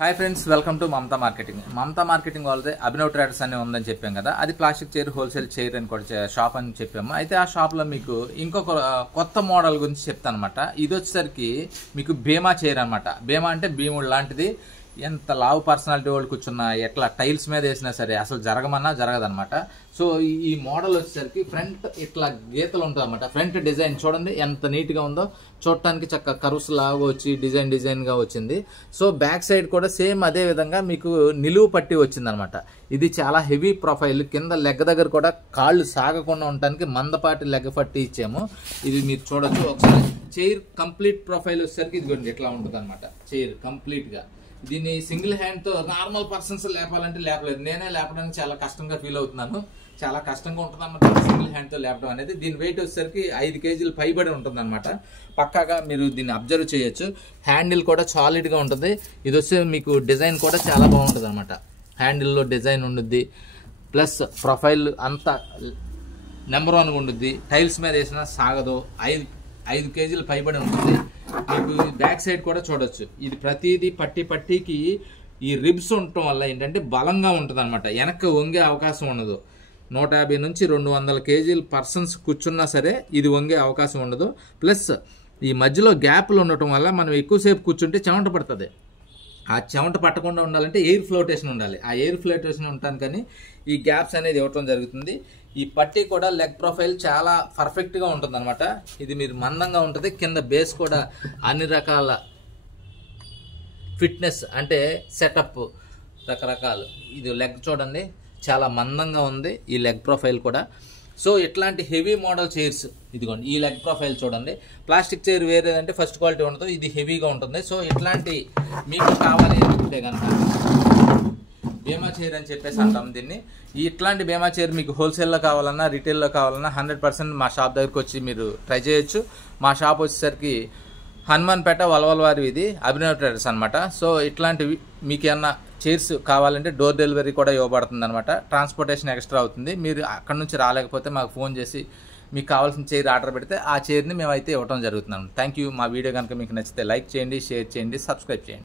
Hi friends, welcome to Mamata marketing. Mamata marketing వాళ్ళదే Abhinav traders అని ఉందని చెప్పాం కదా. అది ప్లాస్టిక్ చైర్ హోల్సేల్ చైర్ అని కూడా షాప్ అని చెప్పాము. అయితే ఆ షాప్లో మీకు ఇంకొక కొత్త మోడల్ గురించి చెప్తాను అనమాట. ఇది వచ్చేసరికి మీకు బీమా చైర్ అనమాట. బీమా అంటే భీముడు లాంటిది. ఎంత లావు పర్సనాలిటీ వాళ్ళు కూర్చున్నా, ఎట్లా టైల్స్ మీద వేసినా సరే అసలు జరగమన్నా జరగదనమాట. సో ఈ మోడల్ వచ్చేసరికి ఫ్రంట్ ఇట్లా గీతలు ఉంటుంది అనమాట. ఫ్రంట్ డిజైన్ చూడండి ఎంత నీట్గా ఉందో, చూడటానికి చక్కగా కర్వ్స్ లాగా వచ్చి డిజైన్గా వచ్చింది. సో బ్యాక్ సైడ్ కూడా సేమ్ అదే విధంగా మీకు నిలువు పట్టి వచ్చింది అనమాట. ఇది చాలా హెవీ ప్రొఫైల్. కింద లెగ్ దగ్గర కూడా కాళ్ళు సాగకుండా ఉండటానికి మందపాటి లెగ్ పట్టి ఇచ్చాము. ఇది మీరు చూడొచ్చు ఒకసారి. చైర్ కంప్లీట్ ప్రొఫైల్ వచ్చేసరికి ఇదిగోండి ఇట్లా ఉంటుంది అనమాట. చైర్ కంప్లీట్గా దీన్ని సింగిల్ హ్యాండ్తో నార్మల్ పర్సన్స్ లేపాలంటే లేపలేదు. నేనే లేపడానికి చాలా కష్టంగా ఫీల్ అవుతున్నాను. చాలా కష్టంగా ఉంటుంది అన్నమాట సింగిల్ హ్యాండ్తో లేపడం అనేది. దీని వెయిట్ వచ్చేసరికి 5 కేజీలు పైబడి ఉంటుంది అనమాట. పక్కాగా మీరు దీన్ని అబ్జర్వ్ చేయొచ్చు. హ్యాండిల్ కూడా సాలిడ్గా ఉంటుంది. ఇది వచ్చి మీకు డిజైన్ కూడా చాలా బాగుంటుంది అనమాట. హ్యాండిల్లో డిజైన్ ఉండుద్ది, ప్లస్ ప్రొఫైల్ అంతా నెంబర్ 1 ఉండుద్ది. టైల్స్ మీద వేసినా సాగదు. 5 కేజీలు పైబడి ఉంటుంది. మీకు బ్యాక్ సైడ్ కూడా చూడొచ్చు. ఇది ప్రతిదీ పట్టికి ఈ రిబ్స్ ఉండటం వల్ల ఏంటంటే బలంగా ఉంటుంది అనమాట. వెనక్కి వంగే అవకాశం ఉండదు. 150 నుంచి 200 కేజీల పర్సన్స్ కూర్చున్నా సరే ఇది వంగే అవకాశం ఉండదు. ప్లస్ ఈ మధ్యలో గ్యాప్లు ఉండటం వల్ల మనం ఎక్కువసేపు కూర్చుంటే చెమట పడుతుంది. ఆ చెమట పట్టకుండా ఉండాలంటే ఎయిర్ ఫ్లోటేషన్ ఉండాలి. ఆ ఎయిర్ ఫ్లోటేషన్ ఉంటాను కానీ ఈ గ్యాప్స్ అనేది ఇవ్వటం జరుగుతుంది. ఈ పట్టీ కూడా లెగ్ ప్రొఫైల్ చాలా పర్ఫెక్ట్గా ఉంటుంది అనమాట. ఇది మీరు మందంగా ఉంటుంది. కింద బేస్ కూడా అన్ని రకాల ఫిట్నెస్ అంటే సెటప్ రకరకాలు. ఇది లెగ్ చూడండి చాలా మందంగా ఉంది ఈ లెగ్ ప్రొఫైల్ కూడా. సో ఇట్లాంటి హెవీ మోడల్ చైర్స్ ఇదిగోండి. ఈ లెగ్ ప్రొఫైల్ చూడండి. ప్లాస్టిక్ చైర్ వేరేదంటే ఫస్ట్ క్వాలిటీ ఉంటుంది, ఇది హెవీగా ఉంటుంది. సో ఇట్లాంటి మీకు కావాలి అనుకుంటే కనుక బీమా చైర్ అని చెప్పేసి అంటాం దీన్ని. ఇట్లాంటి బీమా చైర్ మీకు హోల్సేల్లో కావాలన్నా రిటైల్లో కావాలన్నా 100% మా షాప్ దగ్గరికి వచ్చి మీరు ట్రై చేయొచ్చు. మా షాప్ వచ్చేసరికి హనుమాన్పేట వలవలవారి ఇది అభినవ్ ట్రేడర్స్ అనమాట. సో ఇట్లాంటివి మీకు ఏమన్నా చైర్స్ కావాలంటే డోర్ డెలివరీ కూడా ఇవ్వబడుతుంది అనమాట. ట్రాన్స్పోర్టేషన్ ఎక్స్ట్రా అవుతుంది. మీరు అక్కడ నుంచి రాలేకపోతే మాకు ఫోన్ చేసి మీకు కావాల్సిన చైర్ ఆర్డర్ పెడితే ఆ చైర్ని మేమైతే ఇవ్వడం జరుగుతున్నాం. Thank you. మా వీడియో కనుక మీకు నచ్చితే లైక్ చేయండి, షేర్ చేయండి, సబ్స్క్రైబ్ చేయండి.